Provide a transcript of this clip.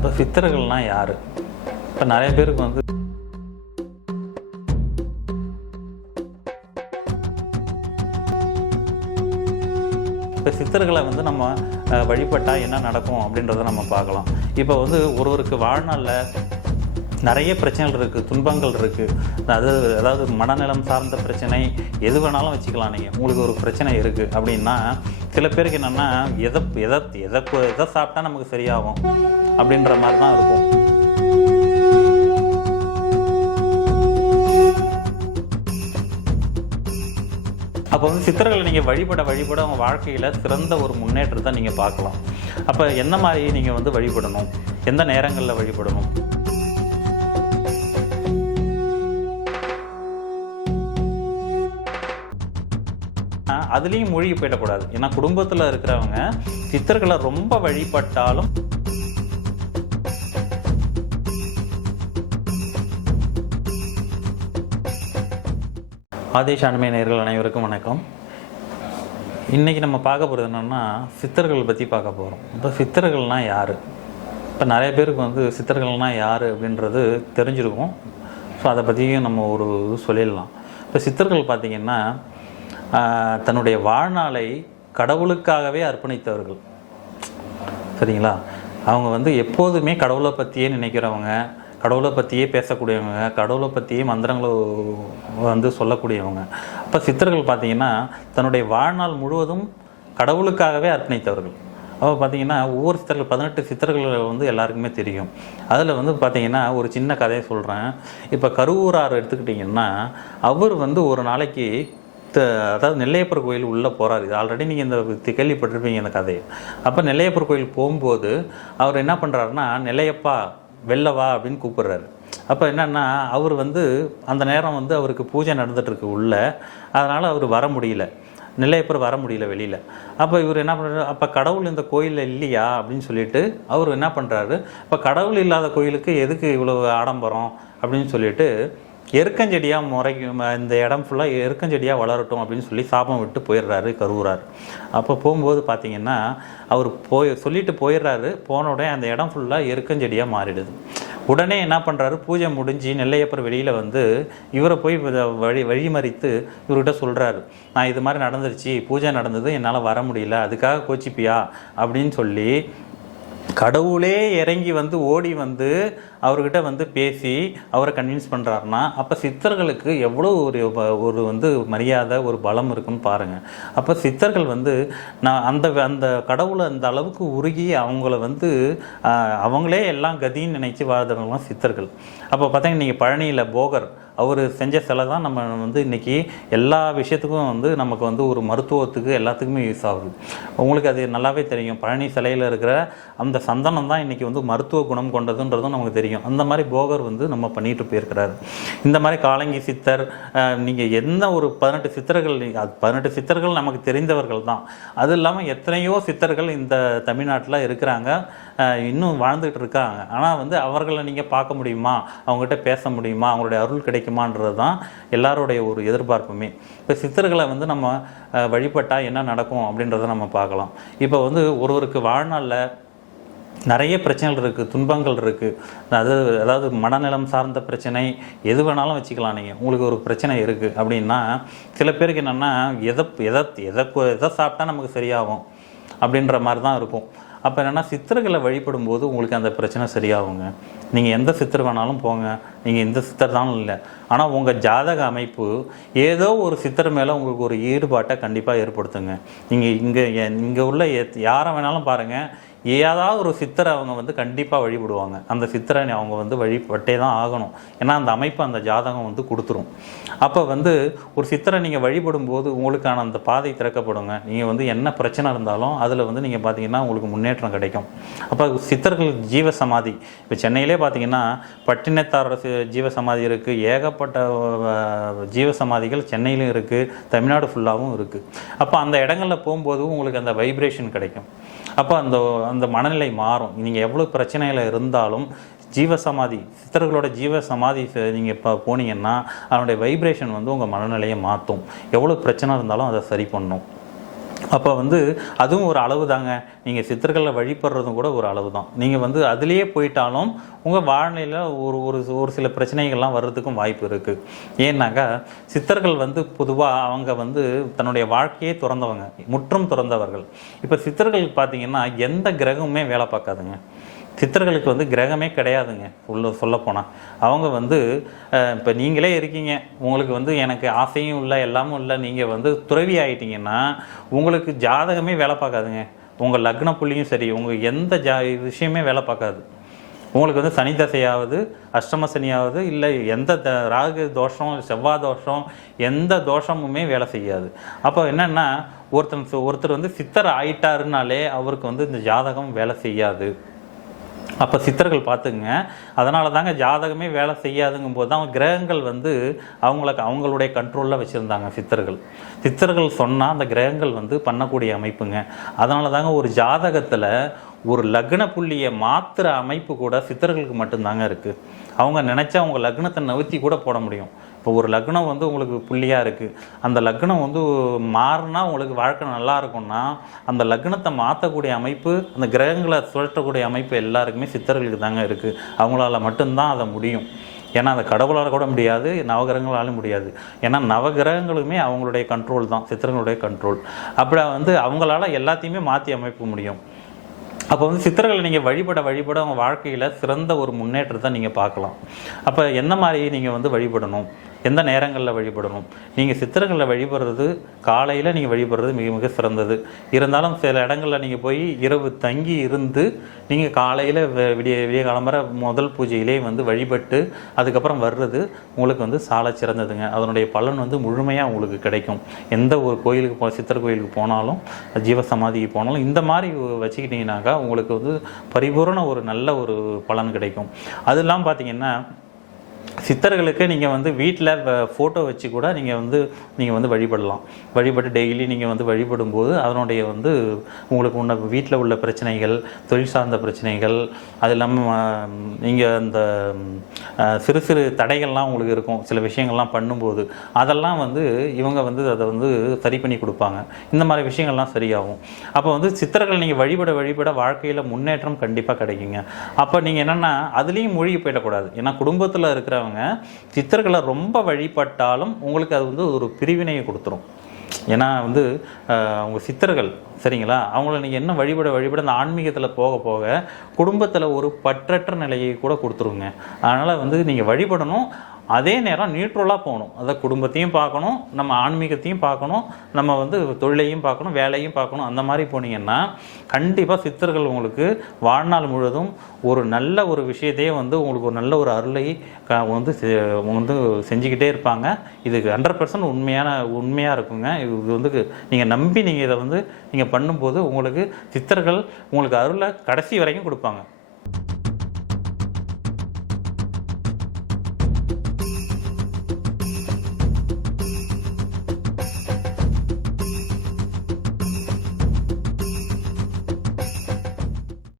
இப்போ சித்தர்கள்னால் யார்? இப்போ நிறைய பேருக்கு வந்து இப்போ சித்தர்களை வந்து நம்ம வழிபட்டால் என்ன நடக்கும் அப்படின்றத நம்ம பார்க்கலாம். இப்போ வந்து ஒருவருக்கு வாழ்நாளில் நிறைய பிரச்சனைகள் இருக்குது, துன்பங்கள் இருக்குது. அதாவது மனநலம் சார்ந்த பிரச்சனை எது வேணாலும் வச்சுக்கலாம். நீங்கள் உங்களுக்கு ஒரு பிரச்சனை இருக்குது அப்படின்னா சில பேருக்கு என்னென்னா எதை எதை எதை எதை சாப்பிட்டா நமக்கு சரியாகும் அப்படின்ற மாதிரி தான் இருக்கும். அப்போ வந்து சித்தர்களை நீங்கள் வழிபட அவங்க வாழ்க்கையில் சிறந்த ஒரு முன்னேற்றத்தை நீங்கள் பார்க்கலாம். அப்போ என்ன மாதிரி நீங்கள் வந்து வழிபடணும், எந்த நேரங்களில் வழிபடணும்? அதுலேயும் மூழ்கி போயிடக்கூடாது. ஏன்னா குடும்பத்தில் இருக்கிறவங்க சித்தர்களை ரொம்ப வழிபட்டாலும் ஆதேஷ் ஆன்மீக நேயர்கள் அனைவருக்கும் வணக்கம். இன்றைக்கி நம்ம பார்க்க போகிறது என்னென்னா சித்தர்கள் பற்றி பார்க்க போகிறோம். இப்போ சித்தர்கள்னால் யார்? இப்போ நிறைய பேருக்கு வந்து சித்தர்கள்னால் யார் அப்படின்றது தெரிஞ்சிருக்கும். ஸோ அதை பற்றியும் நம்ம ஒரு சொல்லிடலாம். இப்போ சித்தர்கள் பார்த்திங்கன்னா தன்னுடைய வாழ்நாளை கடவுளுக்காகவே அர்ப்பணித்தவர்கள். சரிங்களா? அவங்க வந்து எப்போதுமே கடவுளை பற்றியே நினைக்கிறவங்க, கடவுளை பற்றியே பேசக்கூடியவங்க, கடவுளை பற்றியே மந்திரங்களை வந்து சொல்லக்கூடியவங்க. அப்போ சித்தர்கள் பார்த்திங்கன்னா தன்னுடைய வாழ்நாள் முழுவதும் கடவுளுக்காகவே அர்ப்பணித்தவர்கள். அப்போ பார்த்திங்கன்னா ஒவ்வொரு சித்தர்கள் 18 சித்தர்கள் வந்து எல்லாருக்குமே தெரியும். அதில் வந்து பார்த்திங்கன்னா ஒரு சின்ன கதையை சொல்கிறேன். இப்போ கருவூரார் எடுத்துக்கிட்டிங்கன்னா அவர் வந்து ஒரு நாளைக்கு அதாவது நெல்லையப்பர் கோயில் உள்ளே போகிறார். இது ஆல்ரெடி நீங்கள் இந்த கேள்விப்பட்டிருப்பீங்க இந்த கதையை. அப்போ நெல்லையப்பர் கோயில் போகும்போது அவர் என்ன பண்ணுறாருன்னா, நெல்லையப்பா வெள்ளவா அப்படின்னு கூப்பிட்றாரு. அப்போ என்னென்னா அவர் வந்து அந்த நேரம் வந்து அவருக்கு பூஜை நடந்துகிட்ருக்கு உள்ளே, அதனால் அவர் வர முடியல, நெல்லையப்பர் வர முடியல வெளியில். அப்போ இவர் என்ன பண்ணுறாரு, அப்போ கடவுள் இந்த கோயிலில் இல்லையா அப்படின்னு சொல்லிட்டு அவர் என்ன பண்ணுறாரு, இப்போ கடவுள் இல்லாத கோயிலுக்கு எதுக்கு இவ்வளோ ஆடம்பரம் அப்படின்னு சொல்லிட்டு எருக்கஞ்செடியாக இந்த இடம் ஃபுல்லாக எருக்கஞ்செடியாக வளரட்டும் அப்படின்னு சொல்லி சாபம் விட்டு போயிடுறாரு கருவூரார். அப்போ போகும்போது பார்த்திங்கன்னா அவர் சொல்லிட்டு போயிடுறாரு. போன உடனே அந்த இடம் ஃபுல்லாக எருக்கஞ்செடியாக மாறிடுது. உடனே என்ன பண்ணுறாரு, பூஜை முடிஞ்சு நெல்லையப்பர் வெளியில் வந்து இவரை போய் வழிமறித்து இவர்கிட்ட சொல்கிறாரு, நான் இது மாதிரி நடந்துருச்சு, பூஜை நடந்தது, என்னால் வர முடியல, அதுக்காக கோச்சிப்பியா அப்படின்னு சொல்லி கடவுளே இறங்கி வந்து ஓடி வந்து அவர்கிட்ட வந்து பேசி அவரை கன்வின்ஸ் பண்ணுறாருனா அப்போ சித்தர்களுக்கு எவ்வளோ ஒரு வந்து மரியாதை, ஒரு பலம் இருக்குன்னு பாருங்கள். அப்போ சித்தர்கள் வந்து நான் அந்த கடவுளை அந்த அளவுக்கு உருகி அவங்கள வந்து அவங்களே எல்லாம் கதின்னு நினைச்சு வாழ்ந்தவங்களாம் சித்தர்கள். அப்போ பார்த்தீங்கன்னா நீங்கள் பழனியில் போகர் அவர் செஞ்ச சிலை தான் நம்ம வந்து இன்றைக்கி எல்லா விஷயத்துக்கும் வந்து நமக்கு வந்து ஒரு மருத்துவத்துக்கு எல்லாத்துக்குமே யூஸ் ஆகுது. உங்களுக்கு அது நல்லாவே தெரியும். பழனி சிலையில் இருக்கிற அந்த சந்தனம் தான் இன்றைக்கி வந்து மருத்துவ குணம் கொண்டதுன்றதும் நமக்கு தெரியும். அந்த மாதிரி போகர் வந்து நம்ம பண்ணிட்டு போயிருக்கிறாரு. இந்த மாதிரி காலங்கி சித்தர், நீங்கள் என்ன ஒரு 18 சித்தர்கள், 18 சித்தர்கள் நமக்கு தெரிந்தவர்கள் தான். அது இல்லாமல் எத்தனையோ சித்தர்கள் இந்த தமிழ்நாட்டில் இருக்கிறாங்க, இன்னும் வாழ்ந்துகிட்டு இருக்காங்க. ஆனால் வந்து அவர்களை நீங்கள் பார்க்க முடியுமா, அவங்ககிட்ட பேச முடியுமா, அவங்களுடைய அருள் கிடைக்குமான்றது தான் எல்லாருடைய ஒரு எதிர்பார்ப்புமே. இப்போ சித்தர்களை வந்து நம்ம வழிபட்டால் என்ன நடக்கும் அப்படின்றத நம்ம பார்க்கலாம். இப்போ வந்து ஒருவருக்கு வாழ்நாளில் நிறைய பிரச்சனைகள் இருக்குது, துன்பங்கள் இருக்குது. அதாவது மனநலம் சார்ந்த பிரச்சனை எது வேணாலும் வச்சுக்கலாம். நீங்கள் உங்களுக்கு ஒரு பிரச்சனை இருக்குது அப்படின்னா சில பேருக்கு என்னென்னா எதை எதை எதை எதை சாப்பிட்டா நமக்கு சரியாகும் அப்படின்ற மாதிரி தான் இருக்கும். அப்போ என்னென்னா சித்தர்களை வழிபடும் போது உங்களுக்கு அந்த பிரச்சனை சரியாகுங்க. நீங்கள் எந்த சித்தர் வேணாலும் போங்க, நீங்கள் எந்த சித்தர் தானும் இல்லை, ஆனால் உங்கள் ஜாதக அமைப்பு ஏதோ ஒரு சித்தர் மேலே உங்களுக்கு ஒரு ஈடுபாட்டை கண்டிப்பாக ஏற்படுத்துங்க. நீங்கள் இங்கே உள்ள யாரை வேணாலும் பாருங்கள், ஏதாவது ஒரு சித்தரை அவங்க வந்து கண்டிப்பாக வழிபடுவாங்க. அந்த சித்தரை அவங்க வந்து வழிபட்டே தான் ஆகணும். ஏன்னா அந்த அமைப்பு அந்த ஜாதகம் வந்து கொடுத்துரும். அப்போ வந்து ஒரு சித்தரை நீங்கள் வழிபடும் போது உங்களுக்கான அந்த பாதை திறக்கப்படுங்க. நீங்கள் வந்து என்ன பிரச்சனை இருந்தாலும் அதில் வந்து நீங்கள் பார்த்தீங்கன்னா உங்களுக்கு முன்னேற்றம் கிடைக்கும். அப்போ சித்தர்கள் ஜீவசமாதி இப்போ சென்னையிலே பார்த்தீங்கன்னா பட்டினத்தாரோட ஜீவசமாதி இருக்குது, ஏகப்பட்ட ஜீவசமாதிகள் சென்னையிலும் இருக்குது, தமிழ்நாடு ஃபுல்லாகவும் இருக்குது. அப்போ அந்த இடங்களில் போகும்போது உங்களுக்கு அந்த வைப்ரேஷன் கிடைக்கும். அப்போ அந்த மனநிலை மாறும். நீங்கள் எவ்வளோ பிரச்சனையில் இருந்தாலும் ஜீவசமாதி, சித்தர்களோட ஜீவசமாதி நீங்கள் இப்போ போனீங்கன்னா அதனுடைய வைப்ரேஷன் வந்து உங்கள் மனநிலையை மாற்றும். எவ்வளோ பிரச்சனை இருந்தாலும் அதை சரி பண்ணும். அப்போ வந்து அதுவும் ஒரு அளவு தாங்க. நீங்கள் சித்தர்களை வழிபடுறதும் கூட ஒரு அளவு தான். நீங்கள் வந்து அதிலேயே போயிட்டாலும் உங்கள் வாழ்நிலையில் ஒரு ஒரு ஒரு சில பிரச்சனைகள்லாம் வர்றதுக்கும் வாய்ப்பு இருக்குது. ஏன்னாக்கா சித்தர்கள் வந்து பொதுவாக அவங்க வந்து தன்னுடைய வாழ்க்கையே துறந்தவங்க, முற்றும் துறந்தவர்கள். இப்போ சித்தர்களுக்கு பார்த்தீங்கன்னா எந்த கிரகமுமே வேலை பார்க்காதுங்க. சித்தர்களுக்கு வந்து கிரகமே கிடையாதுங்க. சொல்லப்போனால் அவங்க வந்து இப்போ நீங்களே இருக்கீங்க, உங்களுக்கு வந்து எனக்கு ஆசையும் இல்லை எல்லாமும் இல்லை, நீங்கள் வந்து துறவி ஆகிட்டீங்கன்னா உங்களுக்கு ஜாதகமே வேலை பார்க்காதுங்க. உங்கள் லக்ன புள்ளியும் சரி, உங்கள் எந்த விஷயமே வேலை பார்க்காது. உங்களுக்கு வந்து சனி தசையாவது அஷ்டம சனியாவது இல்லை எந்த ராகு தோஷம் செவ்வாய் தோஷம் எந்த தோஷமுமே வேலை செய்யாது. அப்போ என்னென்னா ஒருத்தர் வந்து சித்தர் ஆயிட்டாருனாலே அவருக்கு வந்து இந்த ஜாதகம் வேலை செய்யாது. அப்போ சித்தர்கள் பார்த்துங்க, அதனால தாங்க ஜாதகமே வேலை செய்யாதுங்கும் போது தான் கிரகங்கள் வந்து அவங்களுடைய கண்ட்ரோலில் வச்சுருந்தாங்க சித்தர்கள் சொன்னால் அந்த கிரகங்கள் வந்து பண்ணக்கூடிய அமைப்புங்க. அதனால தாங்க ஒரு ஜாதகத்தில் ஒரு லக்ன புள்ளியை மாத்திர அமைப்பு கூட சித்தர்களுக்கு மட்டும்தாங்க இருக்குது. அவங்க நினச்சா அவங்க லக்னத்தை நவுத்தி கூட போட முடியும். இப்போ ஒரு லக்னம் வந்து உங்களுக்கு புள்ளியாக இருக்குது, அந்த லக்னம் வந்து மாறினா உங்களுக்கு வாழ்க்கை நல்லா இருக்கும்னா அந்த லக்னத்தை மாற்றக்கூடிய அமைப்பு, அந்த கிரகங்களை சுழற்றக்கூடிய அமைப்பு எல்லாருக்குமே சித்தர்களுக்கு தாங்க இருக்குது. அவங்களால மட்டும்தான் அதை முடியும். ஏன்னா அந்த கடவுளால் கூட முடியாது, நவகிரகங்களாலும் முடியாது. ஏன்னா நவகிரகங்களுமே அவங்களுடைய கண்ட்ரோல் தான், சித்தர்களுடைய கண்ட்ரோல். அப்படி வந்து அவங்களால எல்லாத்தையுமே மாற்றி அமைக்க முடியும். அப்போ வந்து சித்தர்களை நீங்கள் வழிபட அவங்க வாழ்க்கையில் சிறந்த ஒரு முன்னேற்றத்தை நீங்கள் பார்க்கலாம். அப்போ என்ன மாதிரி நீங்கள் வந்து வழிபடணும், எந்த நேரங்களில் வழிபடணும்? நீங்கள் சித்தர்களை வழிபடுறது காலையில் நீங்கள் வழிபடுறது மிக மிக சிறந்தது. இருந்தாலும் சில இடங்களில் நீங்கள் போய் இரவு தங்கி இருந்து நீங்கள் காலையில் விடிய காலம்பர முதல் பூஜையிலே வந்து வழிபட்டு அதுக்கப்புறம் வர்றது உங்களுக்கு வந்து சால சிறந்ததுங்க. அதனுடைய பலன் வந்து முழுமையாக உங்களுக்கு கிடைக்கும். எந்த ஒரு கோயிலுக்கு சித்தர் கோயிலுக்கு போனாலும் ஜீவசமாதிக்கு போனாலும் இந்த மாதிரி வச்சுக்கிட்டிங்கனாக்கா உங்களுக்கு வந்து பரிபூர்ண ஒரு நல்ல ஒரு பலன் கிடைக்கும். அது இல்லாமல் பார்த்தீங்கன்னா சித்தர்களுக்கு நீங்கள் வந்து வீட்டில் ஃபோட்டோ வச்சு கூட நீங்கள் வந்து வழிபடலாம். வழிபட்டு டெய்லி நீங்கள் வந்து வழிபடும்போது அதனுடைய வந்து உங்களுக்கு வீட்டில் உள்ள பிரச்சனைகள், தொழில் சார்ந்த பிரச்சனைகள், அது இல்லாமல் நீங்கள் அந்த சிறு சிறு தடைகள்லாம் உங்களுக்கு இருக்கும் சில விஷயங்கள்லாம் பண்ணும்போது, அதெல்லாம் வந்து இவங்க வந்து அதை வந்து சரி பண்ணி கொடுப்பாங்க. இந்த மாதிரி விஷயங்கள்லாம் சரியாகும். அப்போ வந்து சித்தர்கள் நீங்கள் வழிபட வாழ்க்கையில் முன்னேற்றம் கண்டிப்பாக கிடைக்குங்க. அப்போ நீங்கள் என்னென்னா அதுலேயும் மூழ்கி போயிடக்கூடாது. ஏன்னா குடும்பத்தில் இருக்கிறவங்க சித்தர்களை ரொம்ப வழிபட்டாலும் உங்களுக்கு அது வந்து ஒரு பிரிவினையை கொடுத்துரும். ஏன்னா வந்து அவங்க சித்தர்கள் சரிங்களா, அவங்கள நீங்கள் என்ன வழிபட அந்த ஆன்மீகத்தில் போக போக குடும்பத்தில் ஒரு பற்றற்ற நிலையை கூட கொடுத்துருங்க. அதனால் வந்து நீங்கள் வழிபடணும், அதே நேரம் நியூட்ரலாக போகணும். அதை குடும்பத்தையும் பார்க்கணும், நம்ம ஆன்மீகத்தையும் பார்க்கணும், நம்ம வந்து தொழிலையும் பார்க்கணும், வேலையும் பார்க்கணும். அந்த மாதிரி போனீங்கன்னா கண்டிப்பாக சித்தர்கள் உங்களுக்கு வாழ்நாள் முழுவதும் ஒரு நல்ல ஒரு விஷயத்தையே வந்து உங்களுக்கு ஒரு நல்ல ஒரு அருளை வந்து செஞ்சுக்கிட்டே இருப்பாங்க. இது 100% உண்மையாக இருக்குங்க. இது வந்து நீங்கள் நம்பி நீங்கள் இதை வந்து நீங்கள் பண்ணும்போது உங்களுக்கு சித்தர்கள் உங்களுக்கு அருளை கடைசி வரைக்கும் கொடுப்பாங்க.